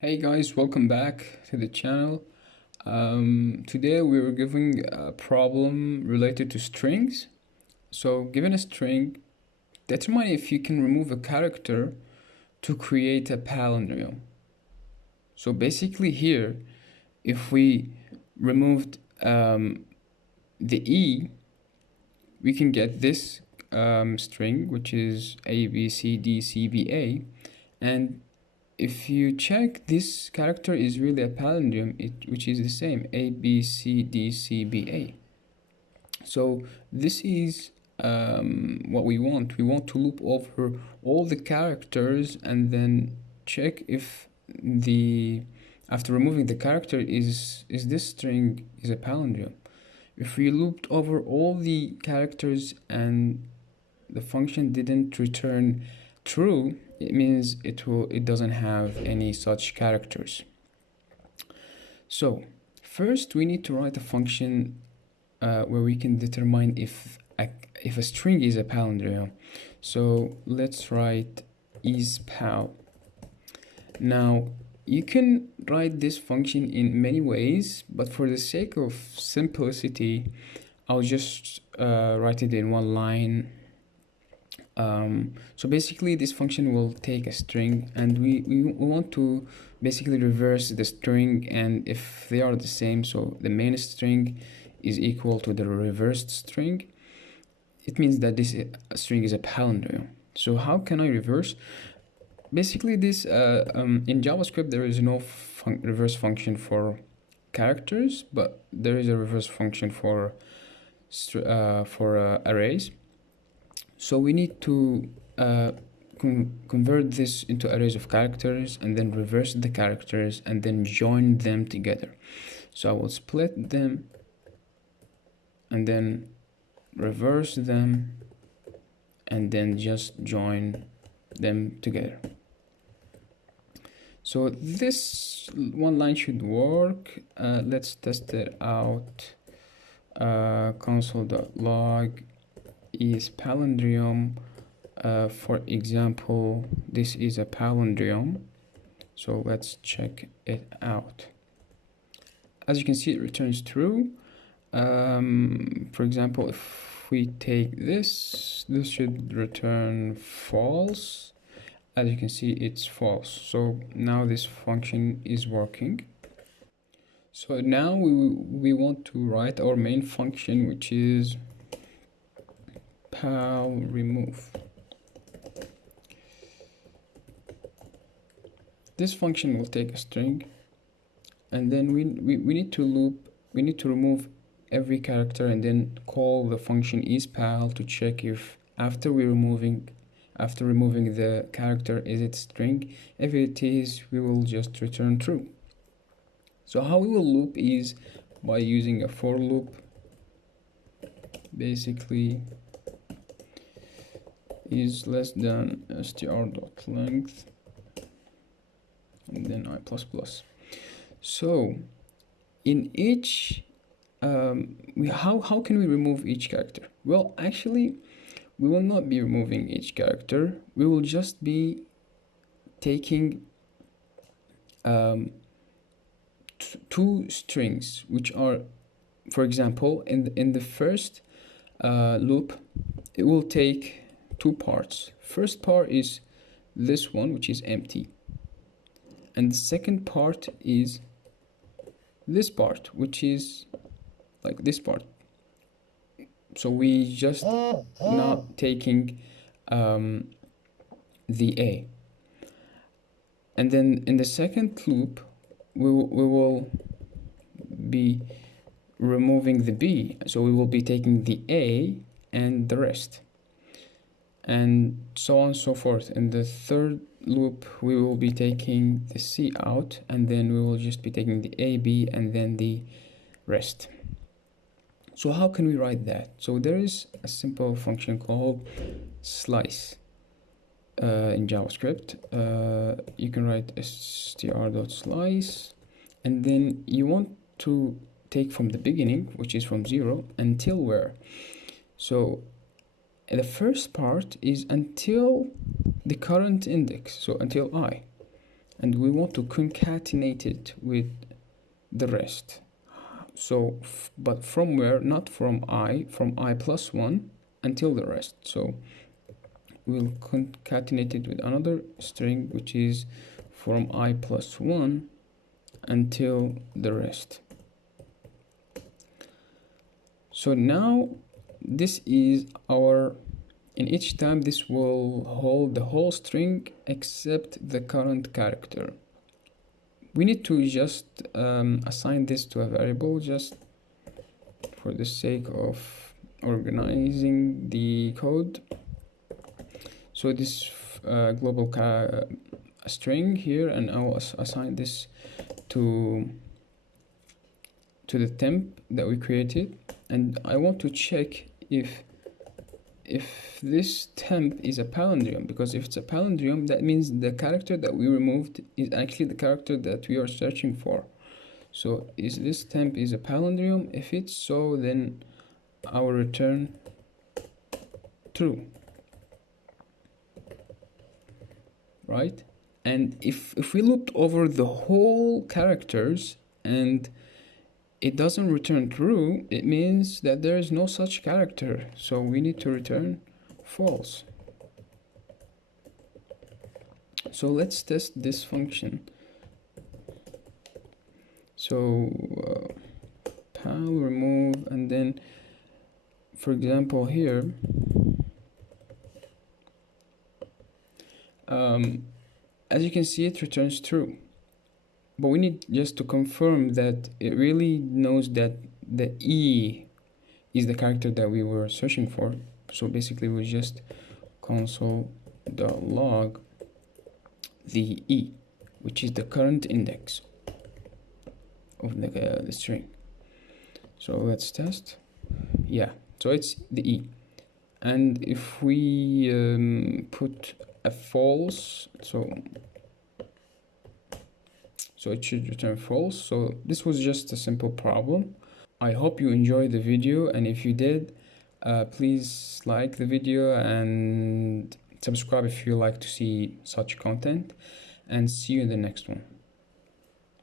Hey guys, welcome back to the channel. Today we are giving a problem related to strings. So given a string, determine if you can remove a character to create a palindrome. So basically here, if we removed the E, we can get this string, which is A, B, C, D, C, B, A. And if you check, this character is really a palindrome, which is the same, A, B, C, D, C, B, A. So this is what we want. We want to loop over all the characters and then check if after removing the character, is this string is a palindrome. If we looped over all the characters and the function didn't return true, it means it doesn't have any such characters. So first we need to write a function where we can determine if a string is a palindrome. So let's write isPal. Now you can write this function in many ways, but for the sake of simplicity, I'll just write it in one line. So basically this function will take a string, and we want to basically reverse the string, and if they are the same, so the main string is equal to the reversed string, it means that this string is a palindrome. So how can I reverse? Basically this in JavaScript there is no reverse function for characters, but there is a reverse function for arrays. So we need to convert this into arrays of characters and then reverse the characters and then join them together. So I will split them and then reverse them and then just join them together. So this one line should work. Let's test it out. Console.log is palindrome. For example, this is a palindrome, so let's check it out. As you can see, it returns true. For example, if we take this should return false. As you can see, it's false. So now this function is working. So now we want to write our main function, which is pal remove. This function will take a string, and then we need to remove every character and then call the function isPal to check if after removing the character, is it string. If it is, we will just return true. So how we will loop is by using a for loop. Basically is less than str.length and then I++. So in each how can we remove each character? Well, actually we will not be removing each character. We will just be taking two strings, which are, for example, in the first loop, it will take two parts. First part is this one, which is empty, and the second part is this part, which is like this part. So we just not taking the A, and then in the second loop we will be removing the B, so we will be taking the A and the rest, and so on and so forth. In the third loop we will be taking the C out, and then we will just be taking the A, B, and then the rest. So how can we write that? So there is a simple function called slice in JavaScript. You can write str.slice, and then you want to take from the beginning, which is from 0, until where. So the first part is until the current index, so until I, and we want to concatenate it with the rest. So but from where? Not from I plus 1 until the rest. So we'll concatenate it with another string, which is from I plus 1 until the rest. So now this is our, in each time this will hold the whole string except the current character. We need to just assign this to a variable just for the sake of organizing the code. So this global string here, and I'll assign this to the temp that we created, and I want to check if this temp is a palindrome, because if it's a palindrome, that means the character that we removed is actually the character that we are searching for. So is this temp is a palindrome? If it's so, then I will return true, right? And if we looped over the whole characters and it doesn't return true, it means that there is no such character. So we need to return false. So let's test this function. So pal remove, and then for example here, as you can see, it returns true. But we need just to confirm that it really knows that the E is the character that we were searching for. So basically we just console.log the E, which is the current index of the string. So let's test. Yeah, so it's the E. And if we put a false, so it should return false. So this was just a simple problem. I hope you enjoyed the video, and if you did, please like the video and subscribe if you like to see such content, and see you in the next one.